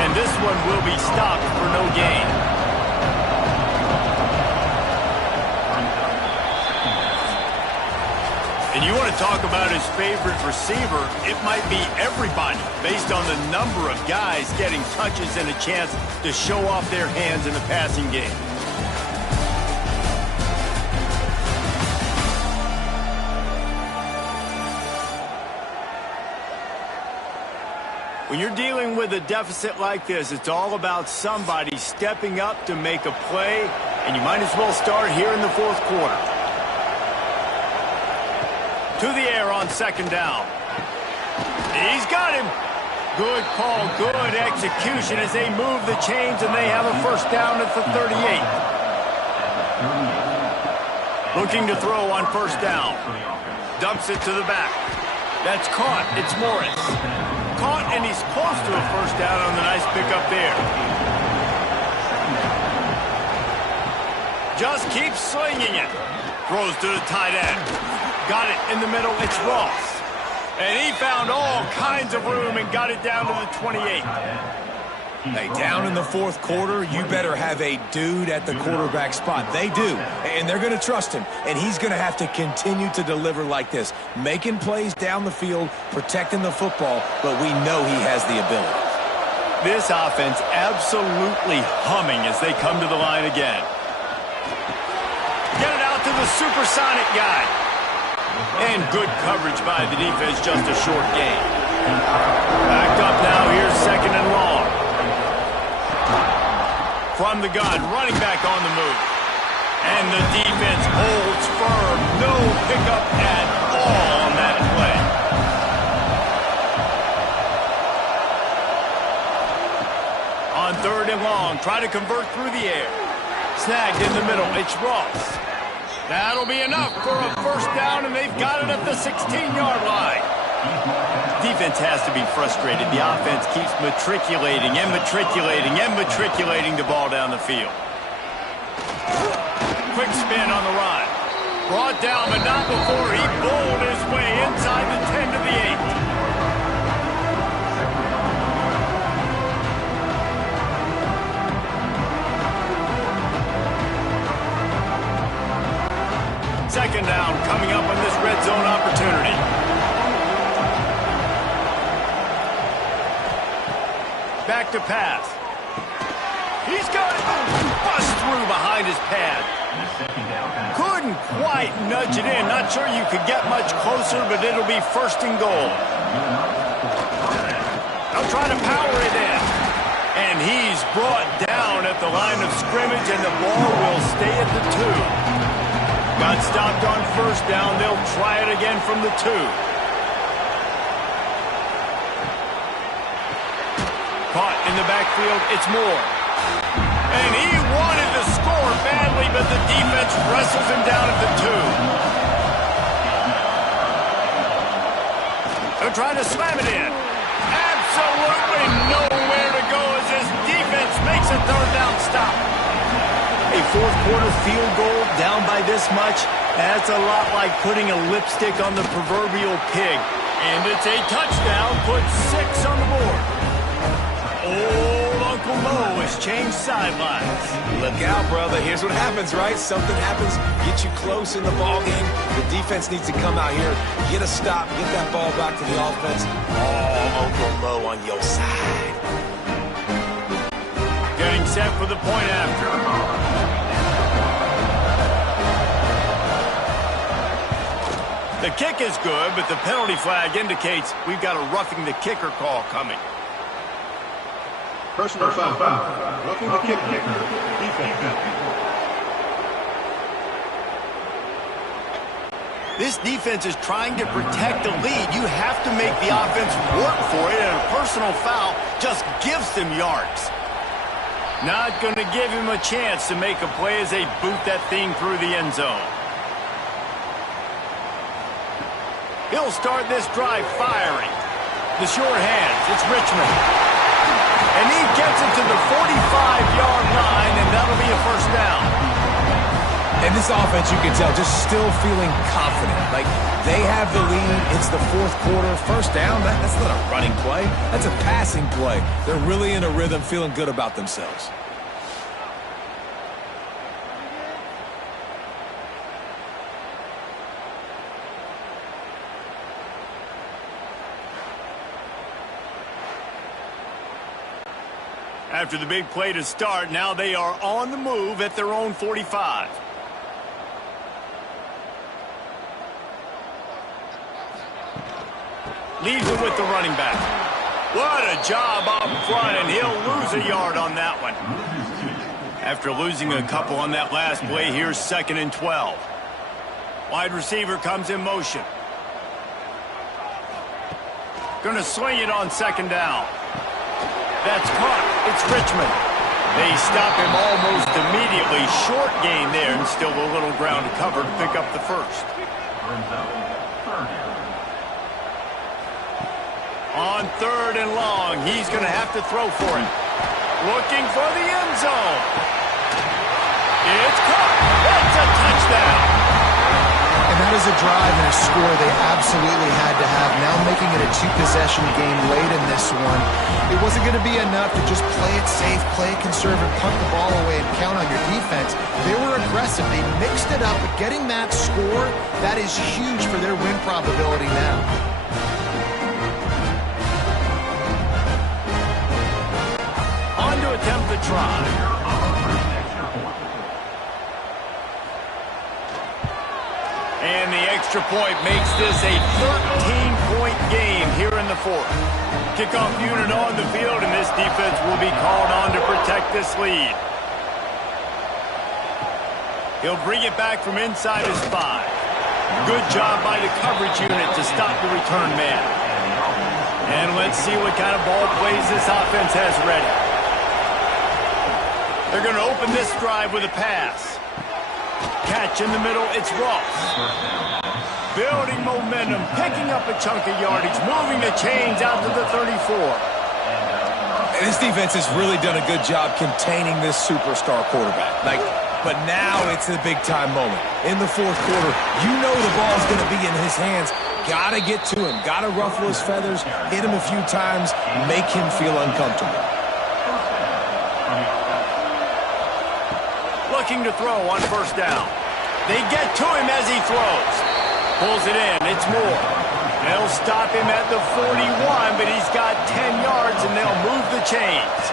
And this one will be stopped for no gain. And you want to talk about his favorite receiver, it might be everybody based on the number of guys getting touches and a chance to show off their hands in the passing game. When you're dealing with a deficit like this, it's all about somebody stepping up to make a play, and you might as well start here in the 4th quarter. To the air on 2nd down. He's got him. Good call, good execution as they move the chains, and they have a 1st down at the 38. Looking to throw on 1st down. Dumps it to the back. That's caught. It's Morris. Caught, and he's close to a 1st down on the nice pickup there. Just keeps slinging it. Throws to the tight end. Got it in the middle. It's Ross. And he found all kinds of room and got it down to the 28. Hey, down in the 4th quarter, you better have a dude at the quarterback spot. They do, and they're going to trust him, and he's going to have to continue to deliver like this, making plays down the field, protecting the football, but we know he has the ability. This offense absolutely humming as they come to the line again. Get it out to the supersonic guy. And good coverage by the defense, just a short gain. Backed up now, here's second and long. From the gun, running back on the move. And the defense holds firm. No pickup at all on that play. On third and long, try to convert through the air. Snagged in the middle, it's Ross. That'll be enough for a first down, and they've got it at the 16-yard line. Defense has to be frustrated. The offense keeps matriculating and matriculating and matriculating the ball down the field. Quick spin on the run. Brought down, but not before he bowled his way inside the 10 to the 8. Second down coming up on this red zone opportunity. Back to pass. He's got it. Bust through behind his pad. Couldn't quite nudge it in. Not sure you could get much closer, but it'll be first and goal. They'll try to power it in. And he's brought down at the line of scrimmage, and the ball will stay at the 2. Got stopped on first down. They'll try it again from the 2. Caught in the backfield. It's Moore. And he wanted to score badly, but the defense wrestles him down at the 2. They're trying to slam it in. Absolutely nowhere to go as this defense makes a third down stop. A fourth quarter field goal down by this much, that's a lot like putting a lipstick on the proverbial pig. And it's a touchdown, puts 6 on the board. Old Uncle Mo has changed sidelines. Look out, brother. Here's what happens, right? Something happens, get you close in the ball game. The defense needs to come out here, get a stop, get that ball back to the offense. Oh, Uncle Mo on your side. Getting set for the point after. The kick is good, but the penalty flag indicates we've got a roughing the kicker call coming. Personal foul. Roughing the kicker. Defense. This defense is trying to protect the lead. You have to make the offense work for it, and a personal foul just gives them yards. Not going to give him a chance to make a play as they boot that thing through the end zone. He'll start this drive firing. The short hands, it's Richmond. And he gets it to the 45-yard line, and that'll be a first down. And this offense, you can tell, just still feeling confident. Like, they have the lead. It's the fourth quarter. First down, that's not a running play. That's a passing play. They're really in a rhythm, feeling good about themselves. After the big play to start, now they are on the move at their own 45. Leaves it with the running back. What a job up front, and he'll lose a yard on that one. After losing a couple on that last play, here's second and 12. Wide receiver comes in motion. Gonna swing it on second down. That's caught. It's Richmond. They stop him almost immediately. Short gain there, and still a little ground to cover to pick up the first. On third and long, he's going to have to throw for it. Looking for the end zone. It's caught. That's a touchdown. And that is a drive and a score they absolutely had to have. Now making it a 2-possession game late in this one. It wasn't going to be enough to just play it safe, play it conservative, punt the ball away, and count on your defense. They were aggressive. They mixed it up, but getting that score, that is huge for their win probability now. On to attempt the try. extra point makes this a 13-point game here in the fourth. Kickoff unit on the field, and this defense will be called on to protect this lead. He'll bring it back from inside his 5. Good job by the coverage unit to stop the return man. And let's see what kind of ball plays this offense has ready. They're going to open this drive with a pass. Catch in the middle, it's Ross. Building momentum, picking up a chunk of yardage, moving the chains out to the 34. And this defense has really done a good job containing this superstar quarterback. But now it's a big-time moment. In the fourth quarter, you know the ball's going to be in his hands. Got to get to him. Got to ruffle his feathers, hit him a few times, make him feel uncomfortable. Looking to throw on first down. They get to him as he throws. Pulls it in. It's Moore. They'll stop him at the 41, but he's got 10 yards, and they'll move the chains.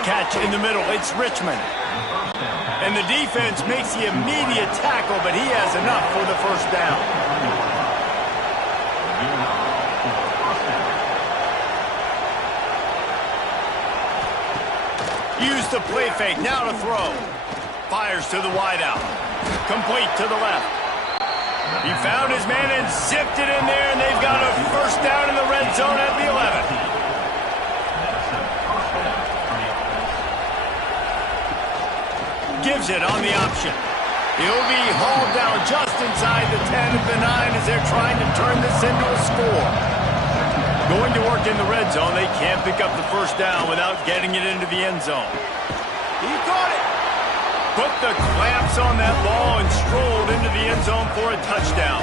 Catch in the middle. It's Richmond. And the defense makes the immediate tackle, but he has enough for the first down. Use the play fake. Now to throw. Fires to the wideout. Complete to the left. He found his man and zipped it in there, and they've got a first down in the red zone at the 11. Gives it on the option. He'll be hauled down just inside the 10 at the 9 as they're trying to turn this into a score. Going to work in the red zone. They can't pick up the first down without getting it into the end zone. He caught it. Put the clamps on that ball and strolled into the end zone for a touchdown.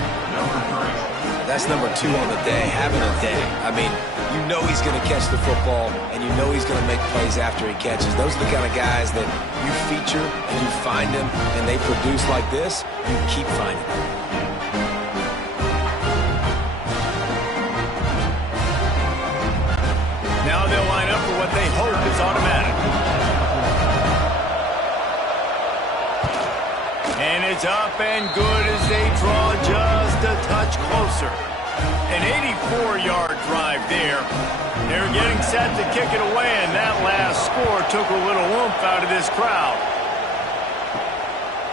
That's number 2 on the day, having a day. I mean, you know he's going to catch the football, and you know he's going to make plays after he catches. Those are the kind of guys that you feature and you find them, and they produce like this, you keep finding them. Now they'll line up for what they hope is automatic. And it's up and good as they draw just a touch closer. An 84-yard drive there. They're getting set to kick it away, and that last score took a little oomph out of this crowd.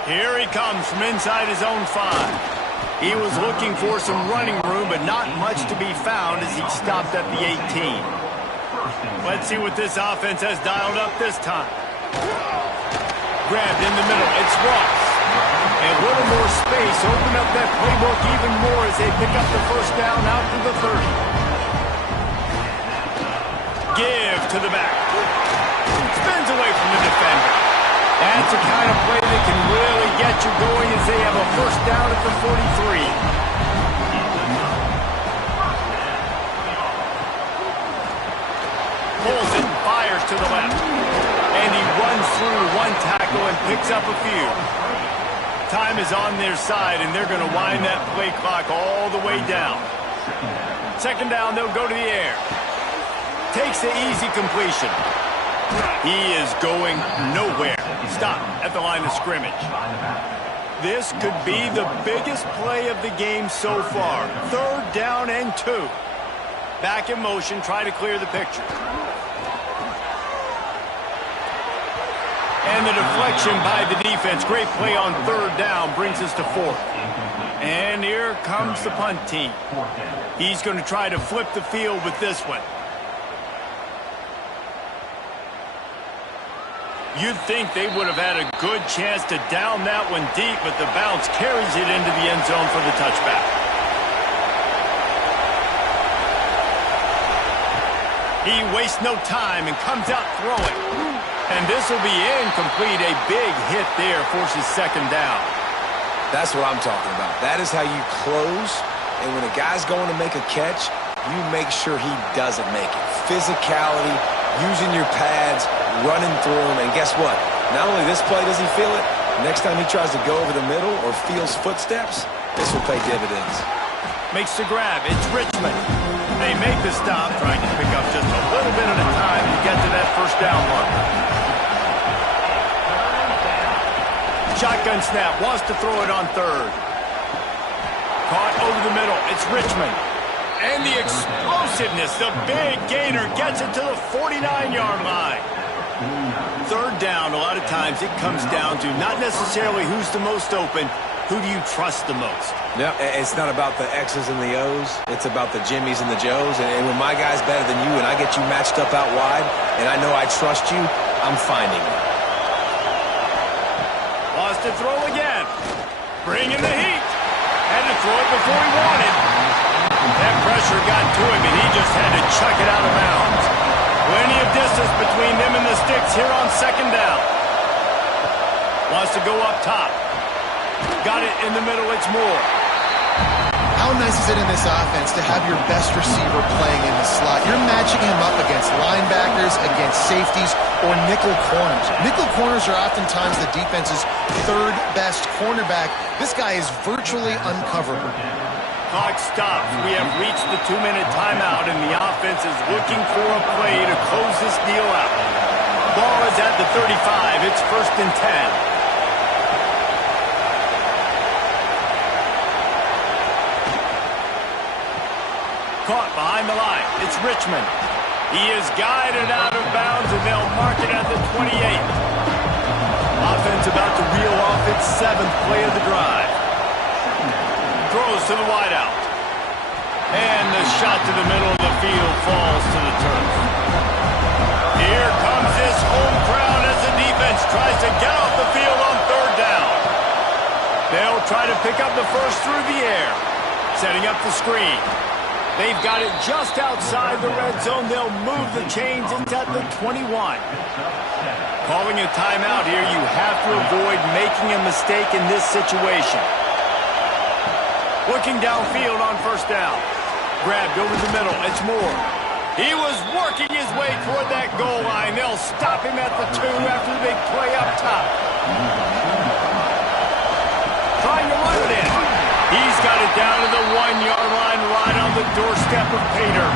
Here he comes from inside his own 5. He was looking for some running room, but not much to be found as he stopped at the 18. Let's see what this offense has dialed up this time. Grabbed in the middle. It's Ross. And a little more space. Open up that playbook even more as they pick up the first down out to the 30. Give to the back. Spins away from the defender. That's the kind of play that can really get you going as they have a first down at the 43. Pulls it, fires to the left. And he runs through one tackle and picks up a few. Time is on their side, and they're going to wind that play clock all the way down. Second down, they'll go to the air. Takes the easy completion. He is going nowhere. Stop at the line of scrimmage. This could be the biggest play of the game so far. Third down and 2. Back in motion, try to clear the picture. And the deflection by the defense. Great play on third down brings us to 4th. And here comes the punt team. He's going to try to flip the field with this one. You'd think they would have had a good chance to down that one deep, but the bounce carries it into the end zone for the touchback. He wastes no time and comes out throwing. And this will be incomplete. A big hit there forces second down. That's what I'm talking about. That is how you close. And when a guy's going to make a catch, you make sure he doesn't make it. Physicality, using your pads, running through him. And guess what? Not only this play does he feel it, next time he tries to go over the middle or feels footsteps, this will pay dividends. Makes the grab. It's Richmond. They make the stop, trying to pick up just a little bit at a time to get to that first down mark. Shotgun snap, wants to throw it on third. Caught over the middle, it's Richmond. And the explosiveness, the big gainer gets it to the 49-yard line. Third down, a lot of times it comes down to not necessarily who's the most open, who do you trust the most? Yeah, it's not about the X's and the O's. It's about the Jimmies and the Joes. And when my guy's better than you and I get you matched up out wide and I know I trust you, I'm finding you. Lost to throw again. Bringing the heat. Had to throw it before he wanted. That pressure got to him and he just had to chuck it out of bounds. Plenty of distance between them and the sticks here on second down. Wants to go up top. Got it in the middle, it's Moore. How nice is it in this offense to have your best receiver playing in the slot? You're matching him up against linebackers, against safeties, or nickel corners. Nickel corners are oftentimes the defense's third best cornerback. This guy is virtually uncoverable. Clock stops. We have reached the 2-minute timeout, and the offense is looking for a play to close this deal out. Ball is at the 35. It's 1st and 10. Caught behind the line. It's Richmond. He is guided out of bounds, and they'll mark it at the 28. Offense about to reel off its 7th play of the drive. Throws to the wideout. And the shot to the middle of the field falls to the turf. Here comes this home crowd as the defense tries to get off the field on 3rd down. They'll try to pick up the first through the air. Setting up the screen. They've got it just outside the red zone. They'll move the chains into the 21. Calling a timeout here, you have to avoid making a mistake in this situation. Looking downfield on 1st down. Grabbed over the middle. It's Moore. He was working his way toward that goal line. They'll stop him at the 2 after the big play up top. Trying to run it in. He's got it down to the 1-yard line right on the doorstep of Pater.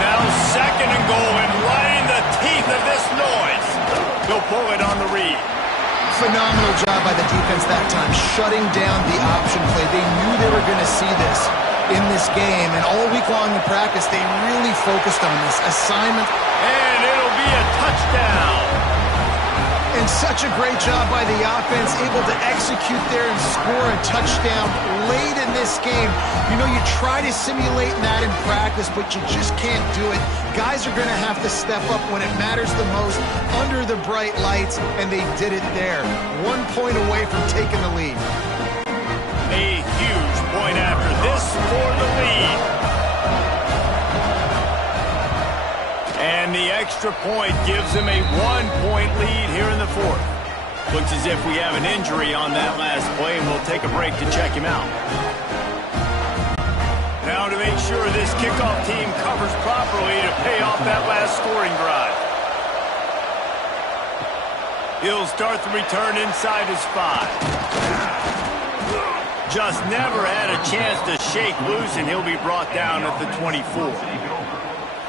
Now 2nd and goal and right in the teeth of this noise. He'll pull it on the read. Phenomenal job by the defense that time, shutting down the option play. They knew they were going to see this in this game, and all week long in practice, they really focused on this assignment. And it'll be a touchdown. And such a great job by the offense, able to execute there and score a touchdown late in this game. You know, you try to simulate that in practice, but you just can't do it. Guys are going to have to step up when it matters the most under the bright lights, and they did it there. 1 point away from taking the lead. A huge point after this for the lead. And the extra point gives them a 1-point lead here in the 4th. Looks as if we have an injury on that last play, and we'll take a break to check him out. Now to make sure this kickoff team covers properly to pay off that last scoring drive. He'll start the return inside his 5. Just never had a chance to shake loose, and he'll be brought down at the 24.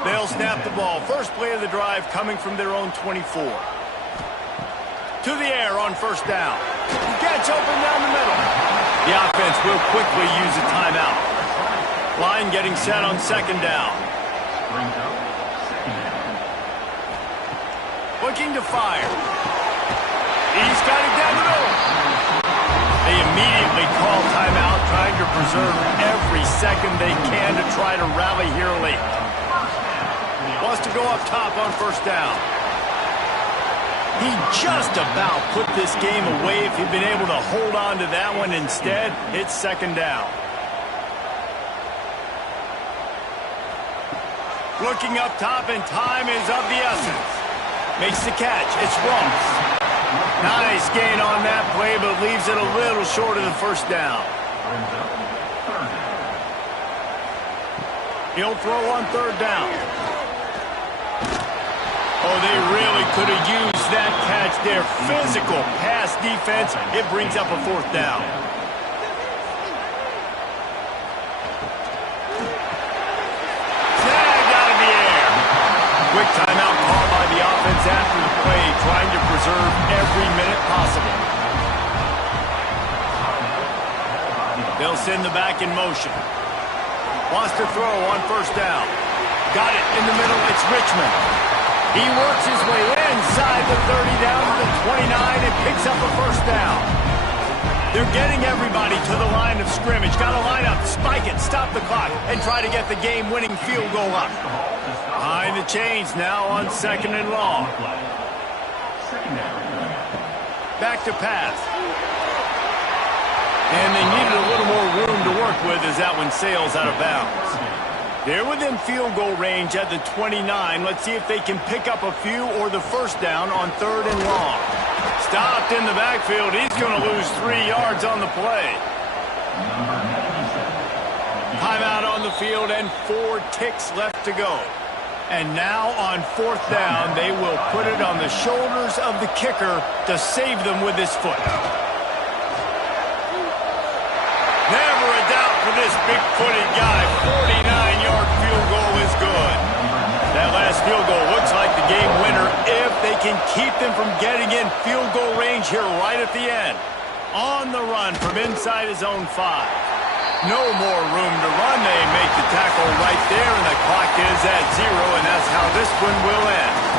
They'll snap the ball. First play of the drive coming from their own 24. To the air on 1st down. He gets open down the middle. The offense will quickly use a timeout. Line getting set on 2nd down. Looking to fire. He's got it down the middle. They immediately call timeout, trying to preserve every second they can to try to rally here late. Wants to go up top on 1st down. He just about put this game away if he'd been able to hold on to that one. Instead, it's 2nd down. Looking up top, and time is of the essence. Makes the catch. It's Rumps. Nice gain on that play, but leaves it a little short of the 1st down. He'll throw on 3rd down. Oh, they really could have used that catch there. Physical pass defense. It brings up a 4th down. Tagged out of the air. Quick timeout called by the offense after the play, trying to preserve every minute possible. They'll send the back in motion. Wants to throw on first down. Got it in the middle. It's Richmond. He works his way inside the 30 down to the 29 and picks up a first down. They're getting everybody to the line of scrimmage. Got to line up, spike it, stop the clock, and try to get the game-winning field goal up. Behind the chains now on 2nd and long. Back to pass. And they needed a little more room to work with as that one sails out of bounds. They're within field goal range at the 29. Let's see if they can pick up a few or the first down on 3rd and long. Stopped in the backfield. He's going to lose 3 yards on the play. Timeout on the field and 4 ticks left to go. And now on 4th down, they will put it on the shoulders of the kicker to save them with his foot. Never a doubt for this big-footed guy. 49-yard field goal is good. That last field goal looks like the game winner if they can keep them from getting in field goal range here right at the end. On the run from inside his own 5. No more room to run. They make the tackle right there, and the clock is at 0, and that's how this one will end.